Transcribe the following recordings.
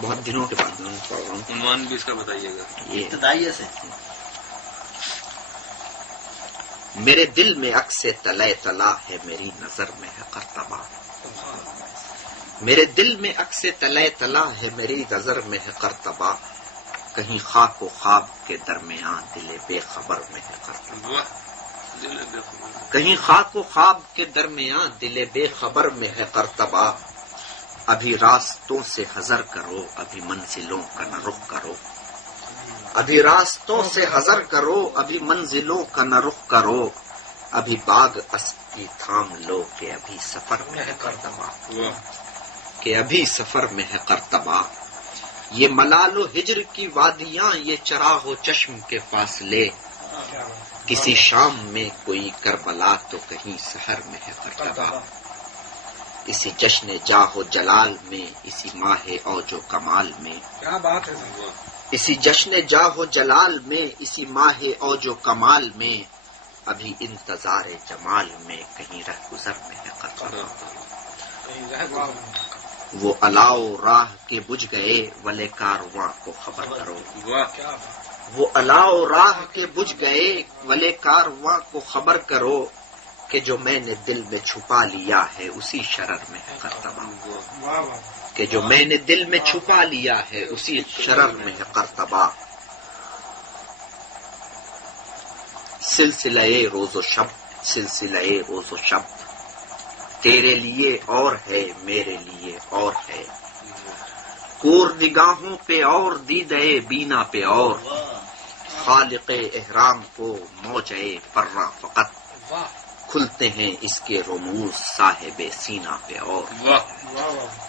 بہت دنوں کے بعد میں پڑھ رہا ہوں. عنوان بھی اس کا بتائیے گا. یہ ابتدائیے سے میرے دل میں عکس تلے تلا ہے، میری نظر میں ہے قرطبہ. میرے دل میں عکس تلے تلا ہے، میری نظر میں ہے قرطبہ. کہیں خاک و خواب کے درمیان دل بے خبر میں ہے قرطبہ. کہیں خاک و خواب کے درمیان دل بے خبر میں ہے قرطبہ. ابھی راستوں سے حذر کرو، ابھی منزلوں کا نہ رخ کرو. ابھی راستوں سے حذر کرو، ابھی منزلوں کا نہ رخ کرو. ابھی باغ اسکی تھام لو کہ ابھی سفر میں ہے قرطبہ. کہ ابھی سفر میں ہے قرطبہ. یہ ملال و ہجر کی وادیاں، یہ چراغ و چشم کے فاصلے. کسی شام میں کوئی کربلا تو کہیں سحر میں ہے قرطبہ. اسی جشن جاہ و جلال میں، اسی ماہ اوج و کمال میں. کیا بات ہے. اسی جشن جاہ و جلال میں، اسی ماہ اوج و کمال میں. ابھی انتظار جمال میں، کہیں رہ گزر میں ہے قرطبہ. وہ علاؤ راہ کے بجھ گئے، ولے کارواں کو خبر کرو. وہ علاؤ راہ کے بجھ گئے، ولے کارواں کو خبر کرو. کہ جو میں نے دل میں چھپا لیا ہے، اسی شرر میں ہے قرطبہ. کہ جو میں نے دل میں چھپا لیا ہے، اسی شرر میں ہے قرطبہ. سلسلہ روز و شب، سلسلہ روز و شب. تیرے لیے اور ہے، میرے لیے اور ہے. کور نگاہوں پہ اور دیدے بینا پہ اور. خالق احرام کو موجے پرہ فقط. کھلتے ہیں اس کے رموز صاحب سینہ پہ اور.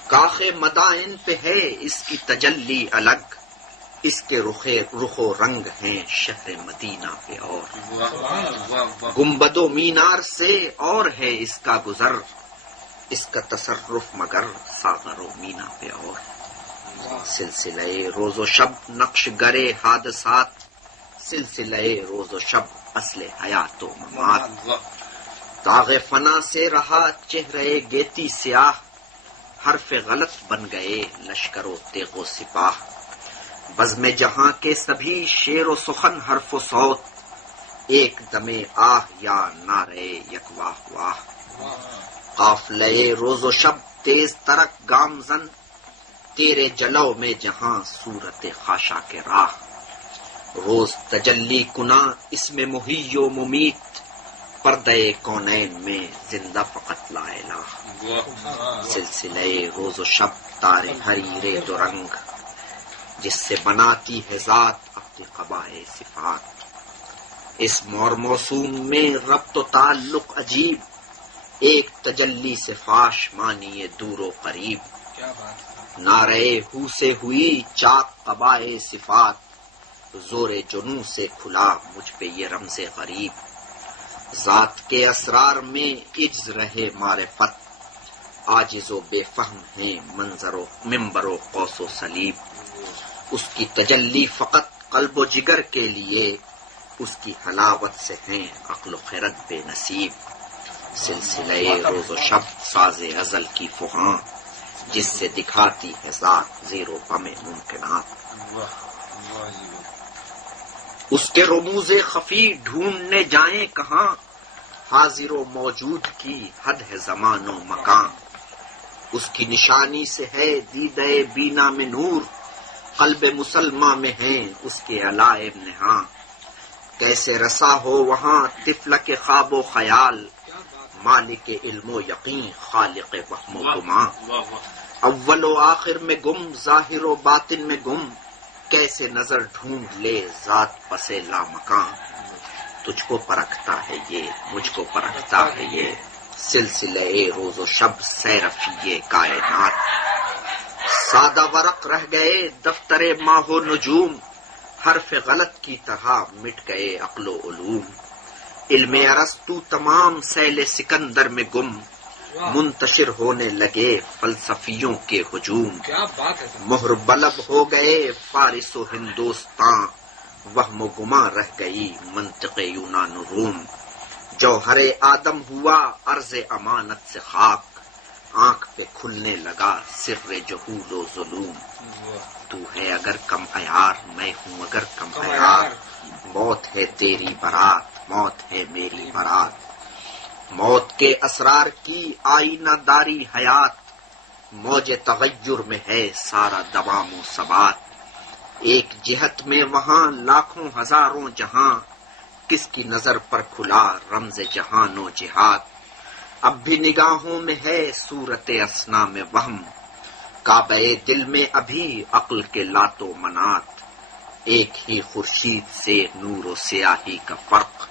کاخ مدائن پہ ہے اس کی تجلی الگ. اس کے رخ و رنگ ہیں شہر مدینہ پہ اور. گنبد و مینار سے اور ہے اس کا گزر. اس کا تصرف مگر ساغر و مینا پہ اور. سلسلہ روز و شب نقش گرے حادثات. سلسلہ روز و شب اصل حیات و ممات. داغ فنا سے رہا چہرے گیتی سیاہ. حرف غلط بن گئے لشکر و تیغ و سپاہ. بزم جہاں کے سبھی شعر و سخن حرف و صوت. ایک دم آہ یا نعرے یک واہ واہ. قافلے روز و شب تیز ترک گامزن. تیرے جلو میں جہاں صورت خاشا کے راہ. روز تجلی کنا اس میں محی و ممیت. پردے کونین میں زندہ فقط لا الہ. سلسلہ روز و شب تارے حریر دو رنگ. جس سے بناتی ہے ذات اپنی قبائے صفات. اسم اور موصوم میں ربط و تعلق عجیب. ایک تجلی سے فاش مانی دور و قریب. نعرے ہو سے ہوئی چاک قبائے صفات. زور جنوں سے کھلا مجھ پہ یہ رمز غریب. ذات کے اسرار میں عجز رہے معرفت. عاجز و بے فہم ہیں منظر و منبر و قوس و صلیب. اس کی تجلی فقط قلب و جگر کے لیے. اس کی حلاوت سے ہیں عقل و خرد بے نصیب. سلسلہ روز و شب ساز ازل کی فغاں. جس سے دکھاتی ہے ذات زیر و بم ممکنات. اس کے رموز خفی ڈھونڈنے جائیں کہاں. حاضر و موجود کی حد ہے زمان و مکان. اس کی نشانی سے ہے دیدہ بینا میں نور. قلب مسلمہ میں ہیں اس کے علائم نہاں. کیسے رسا ہو وہاں طفل کے خواب و خیال. مالک علم و یقین خالق وہم و گمان. اول و آخر میں گم ظاہر و باطن میں گم. کیسے نظر ڈھونڈ لے ذات پسے لامکان. تجھ کو پرکھتا ہے یہ مجھ کو پرکھتا ہے یہ. سلسلہ روز و شب سیرفی کائنات. سادہ ورق رہ گئے دفتر ماہ و نجوم. حرف غلط کی طرح مٹ گئے عقل و علوم. علم ارسطو تمام سیل سکندر میں گم. منتشر ہونے لگے فلسفیوں کے ہجوم. مہر بلب ہو گئے فارس و ہندوستان. وہم و گماں رہ گئی منطق یونان و روم. جوہر آدم ہوا عرض امانت سے خاک. آنکھ پہ کھلنے لگا سر جہول و ظلوم. تو ہے اگر کم عیار میں ہوں اگر کم عیار، موت ہے تیری برات موت ہے میری برات. موت کے اسرار کی آئینہ داری حیات، موج تغیر میں ہے سارا دوام و ثبات. ایک جہت میں وہاں لاکھوں ہزاروں جہاں، کس کی نظر پر کھلا رمز جہان و جہاد. اب بھی نگاہوں میں ہے صورت اسنا میں وہم، کعبہ دل میں ابھی عقل کے لات و منات. ایک ہی خورشید سے نور و سیاہی کا فرق،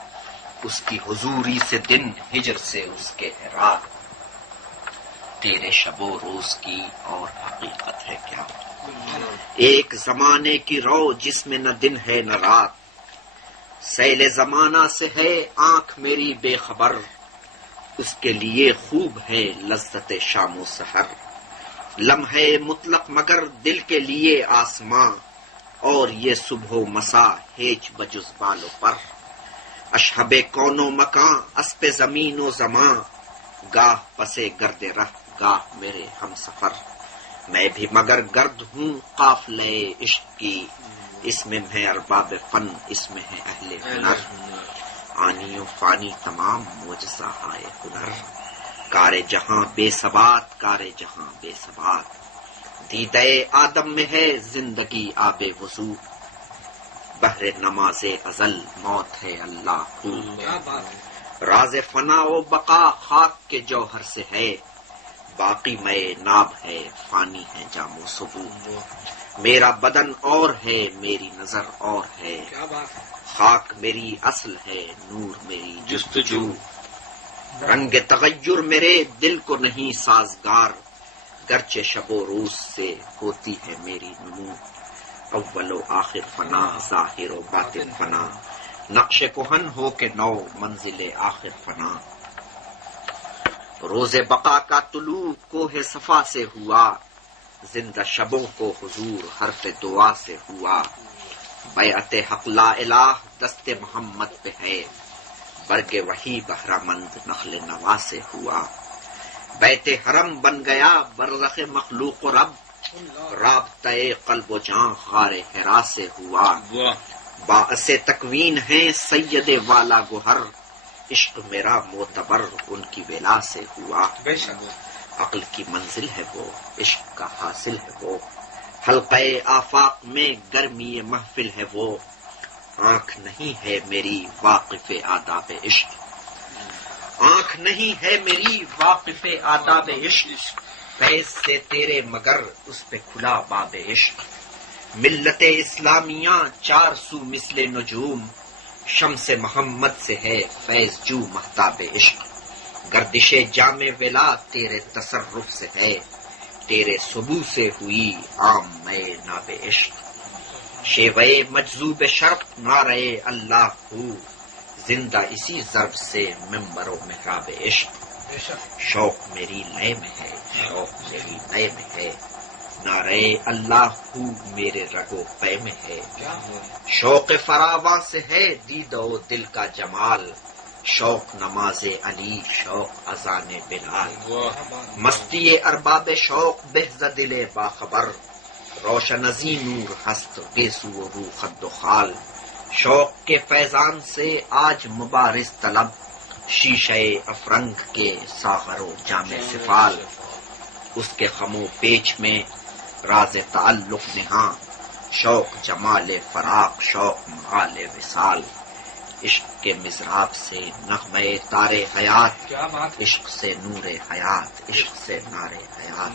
اس کی حضوری سے دن ہجر سے اس کے ہے رات. تیرے شب و روز کی اور حقیقت ہے کیا، ایک زمانے کی رو جس میں نہ دن ہے نہ رات. سیل زمانہ سے ہے آنکھ میری بے خبر، اس کے لیے خوب ہے لذت شام و سحر. لمحے مطلق مگر دل کے لیے آسماں، اور یہ صبح و مسا ہیچ بجز بال و پر. اشہب کون و مکاں اسپ زمین و زماں، گاہ پسے گرد رہ گاہ میرے ہم سفر. میں بھی مگر گرد ہوں قافلے عشق کی، اس میں ہے ارباب فن اس میں ہے اہل ہنر. آنی و فانی تمام معجزہ ہائے ہنر، کار جہاں بے ثبات کار جہاں بے ثبات. دیدہ آدم میں ہے زندگی آب وضو، بحر نماز ازل موت ہے اللہ خو. راز فنا و بقا خاک کے جوہر سے ہے، باقی میں ناب ہے فانی ہے جام و سبو. میرا بدن اور ہے میری نظر اور ہے، خاک میری اصل ہے نور میری جستجو. رنگ تغیر میرے دل کو نہیں سازگار، گرچہ شب و روز سے ہوتی ہے میری نمو. اول و آخر فنا ظاہر و باطن فنا، نقش کہن ہو کے نو منزل آخر فنا. روز بقا کا طلوع کوہ صفا سے ہوا، زندہ شبوں کو حضور حرف دعا سے ہوا. بیعت حق لا الہ دست محمد پہ ہے، برگ وحی بہرہ مند نخل نوا سے ہوا. بیت حرم بن گیا برزخ مخلوق و رب، رابطہ قلب و جاں غار حرا سے ہوا. باعث تکوین ہے سید والا گوہر، عشق میرا معتبر ان کی ولا سے ہوا. عقل کی منزل ہے وہ عشق کا حاصل ہے وہ، حلقہ آفاق میں گرمی محفل ہے وہ. آنکھ نہیں ہے میری واقف آداب عشق، آنکھ نہیں ہے میری واقف آداب عشق. فیض سے تیرے مگر اس پہ کھلا باب عشق. ملت اسلامیہ چار سو مثل نجوم، شمس محمد سے ہے فیض جو مہتاب عشق. گردش جام ولا تیرے تصرف سے ہے، تیرے سبو سے ہوئی عام میں ناب عشق. شیوے مجذوب شرق نعرے اللہ ہو، زندہ اسی ضرب سے ممبر و محراب عشق. شوق میری لئے میں ہے شوق میری لئے میں ہے، نعرے اللہ ہو میرے رگ و پے میں ہے. شوق فراواں سے ہے دید و دل کا جمال، شوق نماز علی شوق اذان بلال. مستی ارباب شوق بہز دل باخبر، روشن ازیں نور ہست گیسو و رو خد و خال. شوق کے فیضان سے آج مبارز طلب، شیشے افرنگ کے ساغر و جام سفال. اس کے خم و پیچ میں راز تعلق نہاں، شوق جمال فراق شوق محال وصال. عشق کے مضراب سے نغمے تار حیات، عشق سے نور حیات عشق سے نار حیات.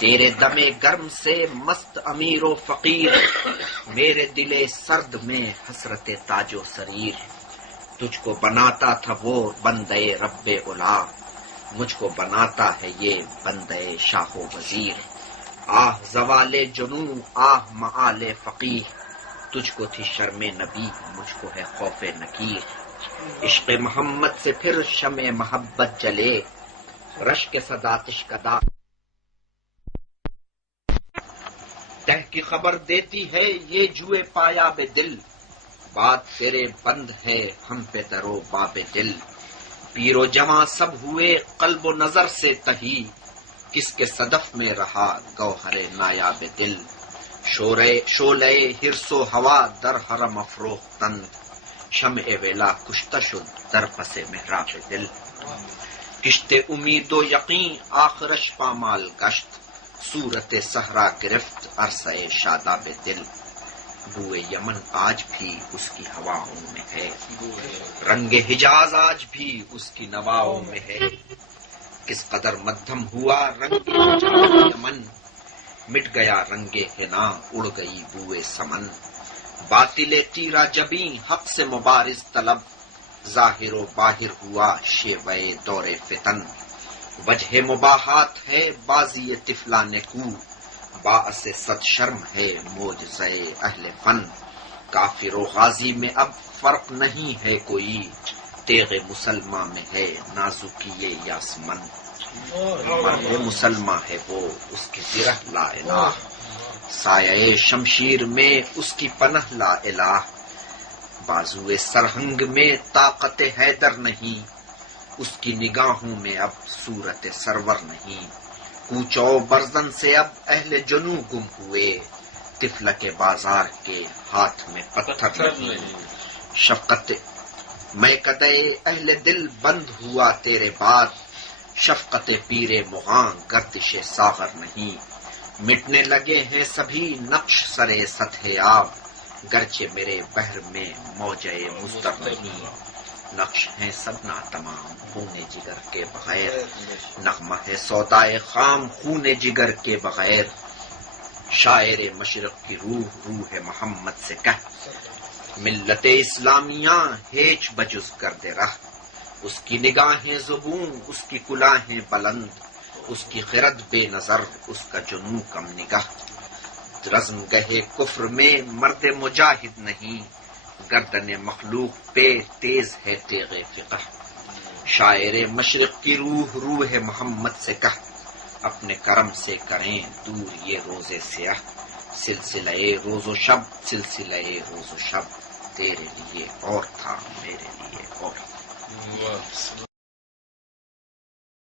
تیرے دم گرم سے مست امیر و فقیر، میرے دل سرد میں حسرت تاج و سریر. تجھ کو بناتا تھا وہ بندے رب اولا، مجھ کو بناتا ہے یہ بندے شاہ و وزیر. آہ زوال جنوں آہ معال فقیہ، تجھ کو تھی شرم نبی مجھ کو ہے خوف نکیر. عشق محمد سے پھر شمع محبت جلے، رشک صداتش کدا تہ کی خبر دیتی ہے یہ جوئے پایا بے دل. بات تیرے بند ہے ہم پہ درو باب دل، پیر و جواں سب ہوئے قلب و نظر سے تہی. کس کے صدف میں رہا گوہر نایاب دل، شعلہ حرص و ہوا در حرم افروختند، شمع ویلا کشتہ شد در پس محراب دل، کشت امید و یقین آخرش پامال گشت، صورت صحرا گرفت عرصہ شاداب دل، بوئے یمن آج بھی اس کی ہواؤں میں ہے، رنگ حجاز آج بھی اس کی نواؤں میں ہے، کس قدر مدھم ہوا رنگ یمن، مٹ گیا رنگ حنا اڑ گئی بوئے سمن، باطل تیرا جبیں حق سے مبارز طلب، ظاہر و باہر ہوا شیوہ دور فتن، وجہ مباحات ہے بازی طفلان کو، باعث صد شرم ہے معجزہ اہل فن، کافر و غازی میں اب فرق نہیں ہے کوئی، تیغ مسلمہ میں ہے نازکی یاسمن، مرد مسلمہ ہے وہ اس کی زرہ لا الہ، سایہ شمشیر میں اس کی پناہ لا الہ، بازوئے سرہنگ میں طاقت حیدر نہیں، اس کی نگاہوں میں اب صورت سرور نہیں، کوچو برزن سے اب اہل جنو گم ہوئے، طفل کے بازار کے ہاتھ میں پتھر نہیں، شفقت میں قدے اہل دل بند ہوا تیرے بعد، شفقت پیر مغاں گردش ساغر نہیں، مٹنے لگے ہیں سبھی نقش سرے سطح آب، گرچہ میرے بحر میں موجے مضطر نہیں، نقش ہیں سب ناتمام خون جگر کے بغیر، نغمہ ہے سودائے خام خون جگر کے بغیر، شاعر مشرق کی روح محمد سے کہہ، ملت اسلامیہ ہیچ بجز گرد رہ، اس کی نگاہیں زبوں اس کی کلاہیں بلند، اس کی خرد بے نظر اس کا جنوں کم نگاہ، رزم گہے کفر میں مرد مجاہد نہیں، گردن مخلوق پہ تیز ہے تیغ فقہ، شاعر مشرق کی روح محمد سے کہہ، اپنے کرم سے کریں دور یہ روزے سیاہ، سلسلہ روز و شب سلسلہ روز و شب، تیرے لیے اور تھا میرے لیے اور